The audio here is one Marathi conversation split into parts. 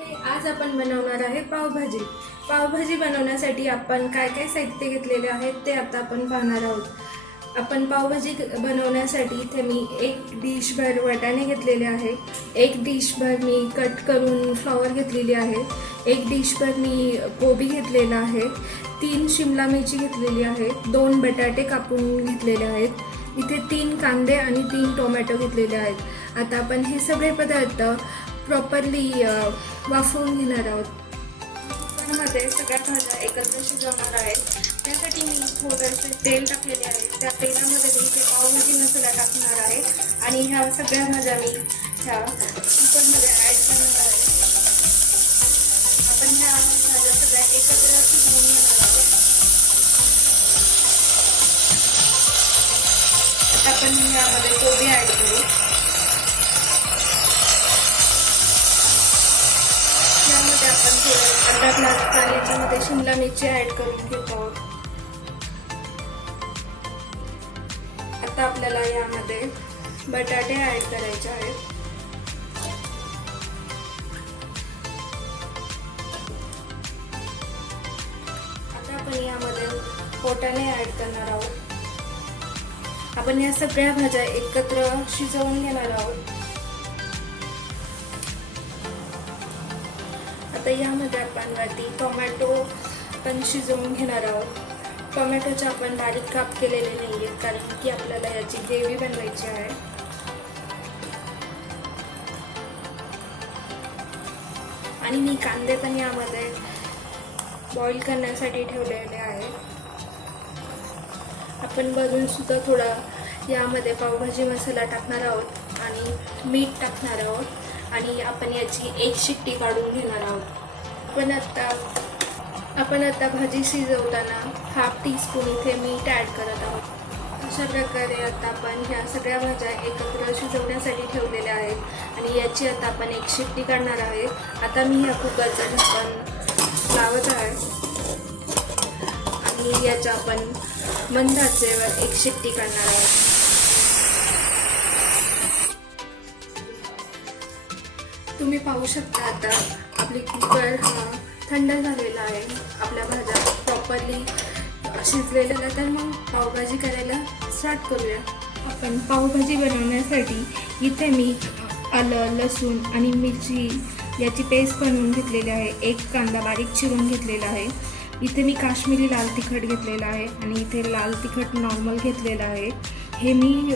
नमस्ते आज आपण बनवणार आहे पावभाजी. पावभाजी बनवण्यासाठी आपण काय काय साहित्य घेतलेले आहेत ते आता आपण पाहणार आहोत. आपण पावभाजी बनवण्यासाठी इथे मी एक डिशभर वाटाणे घेतलेले आहे. एक डिशभर मी कट करून फ्लॉवर घेतलेली आहे. एक डिशभर मी कोबी घेतलेला आहे. तीन शिमला मिरची घेतलेली आहे. दोन बटाटे कापून घेतलेले आहेत. इथे तीन कांदे आणि तीन टोमॅटो घेतलेले आहेत. आता आपण हे सगळे पदार्थ प्रॉपरली uh, वाफवून घेणार आहोत. कुकरमध्ये सगळ्या भाज्या एकत्र शिजवणार आहेत त्यासाठी मी थोडेसे तेल टाकलेले आहे. त्या तेलामध्ये मी ते पावभाजी मसाला टाकणार आहे. आणि ह्या सगळ्या भाज्या मी ह्या कुकरमध्ये ॲड करणार आहे. आपण ह्या भाज्या सगळ्या एकत्र शिजवून घेणार आहोत. आता आपण यामध्ये कोबी थोडं अर्धा शिमला मिरची ॲड करून घेतो. आहोत आता आपल्याला यामध्ये बटाटे ॲड करायचे आहेत. आता आपण यामध्ये पोटाने ॲड करणार आहोत. आपण या सगळ्या भाज्या एकत्र शिजवून घेणार आहोत. आता यामध्ये आपण वरती टोमॅटो पण शिजवून घेणार आहोत. टोमॅटोचे आपण बारीक काप केलेले नाही आहेत कारण की आपल्याला याची ग्रेव्ही बनवायची आहे. आणि मी कांदे पण यामध्ये बॉईल करण्यासाठी ठेवलेले आहे. आपण बघून सुद्धा थोडा यामध्ये पावभाजी मसाला टाकणार आहोत आणि मीठ टाकणार आहोत. आणि आपण याची एक शिट्टी काढून घेणार आहोत. पण आत्ता आपण आता भाजी शिजवताना हाफ टीस्पून इथे मीठ ॲड करत आहोत. अशा प्रकारे आता आपण ह्या सगळ्या भाज्या एकत्र शिजवण्यासाठी ठेवलेल्या आहेत आणि याची आता आपण एक शिट्टी काढणार आहे आता मी ह्या कुकरचं ढक्कन लावत आहे. आणि याच्या आपण मंदाचेवर एक शिट्टी काढणार आहोत. तुम्ही पाहू शकता आता आपली कुकर हा थंड झालेला आहे. आपल्या भाज्या प्रॉपरली शिजलेल्या तर मग पावभाजी करायला स्टार्ट करूया. आपण पावभाजी बनवण्यासाठी इथे मी आलं लसूण आणि मिरची याची पेस्ट बनवून घेतलेली आहे. एक कांदा बारीक चिरून घेतलेला आहे. इथे मी काश्मीरी लाल तिखट घेतलेलं आहे आणि इथे लाल तिखट नॉर्मल घेतलेलं आहे. हे मी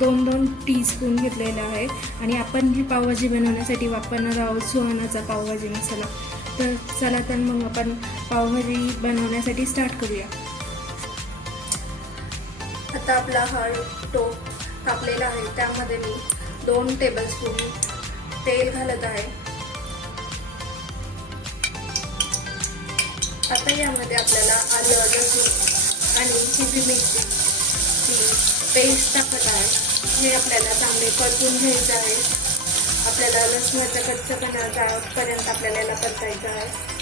दोन दोन टीस्पून घेतलेलं आहे आणि आपण हे पावभाजी बनवण्यासाठी वापरणार आहोत सुहानाचा पावभाजी मसाला. तर चला तर मग आपण पावभाजी बनवण्यासाठी स्टार्ट करूया. आता आपला हा टोप कापलेला आहे. त्यामध्ये मी दोन टेबलस्पून तेल घालत आहे. आता यामध्ये आपल्याला आलं लसूण आणि हिरवी मिरची. पेस्ट टाकत आहे. हे आपल्याला चांगले परतून घ्यायचं आहे. आपल्याला लसणाचा कच्चापणा जापर्यंत आपल्याला याला परतायचं आहे.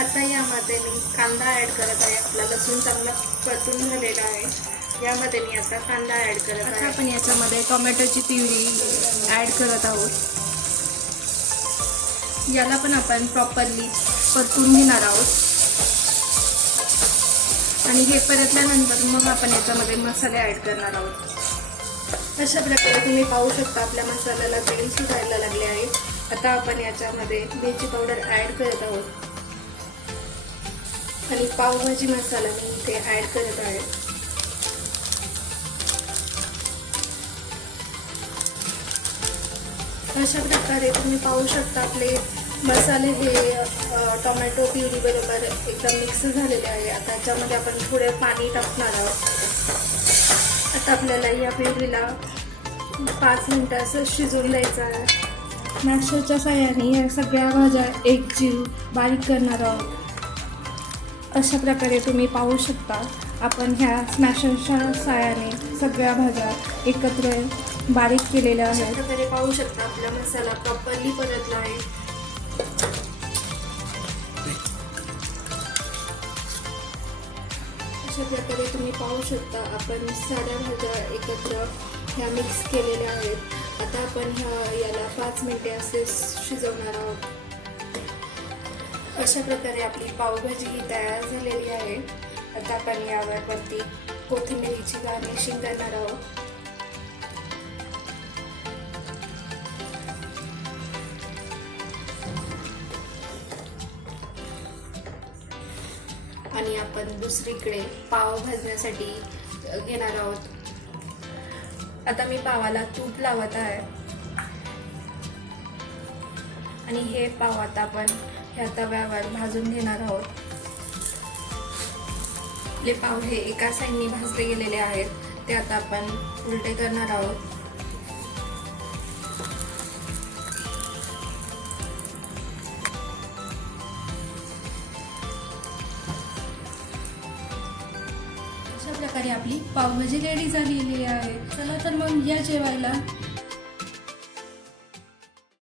आता यामध्ये मी कांदा ॲड करत आहे. आपला लसूण चांगला परतून झालेला आहे. यामध्ये मी आता कांदा ॲड करत आहे. आपण याच्यामध्ये टोमॅटोची प्युरी ॲड करत आहोत. याला पण आपण प्रॉपरली परतून घेणार आहोत. आणि हे परतल्यानंतर मग आपण याच्यामध्ये मसाले ॲड करणार आहोत. अशा प्रकारे तुम्ही पाहू शकता आपल्या मसाल्याला तेल सुटायला लागले आहे. आता आपण याच्यामध्ये मिरची पावडर ॲड करत आहोत. आणि पावभाजी मसाला मी इथे ॲड करत आहे. अशा प्रकारे तुम्ही पाहू शकता आपले मसाले हे टोमॅटो प्युरी बरोबर एकदम मिक्स झालेले आहे. आता याच्यामध्ये आपण थोडे पाणी टाकणार आहोत. आता आपल्याला या प्युरीला पाच मिनटं असं शिजवून द्यायचं आहे. मॅशरच्या साह्याने या सगळ्या भाज्या एक जीव बारीक करणार आहोत. अशा प्रकारे तुम्ही पाहू शकता. आपण ह्या स्मॅशरच्या साह्याने सगळ्या भाज्या एकत्र बारीक केलेल्या आहेत. प्रकारे पाहू शकता आपला मसाला प्रॉपरली परतला आहे. अशा प्रकारे तुम्ही पाहू शकता आपण साध्या भाज्या एकत्र ह्या मिक्स केलेल्या आहेत. आता आपण ह्या याला पाच मिनिटे असे शिजवणार आहोत. अशा प्रकारे आपली पावभाजी ही तयार झालेली आहे. आता आपण यावर वरती कोथिंबिरीची गार्निशिंग करणार आहोत. आपण दुसरीकडे पाव भाजण्यासाठी घेणार आहोत. आता मी पावाला तूप लावत आहे. आणि हे पाव आता आपण ह्या तव्यावर भाजून घेणार आहोत. आपले पाव हे एका साईडनी भाजले गेलेले आहेत. ते आता आपण उलटे करणार आहोत. अशा प्रकारे आपली पावभाजी रेडी झालेली आहे. चला तर मग या जेवायला.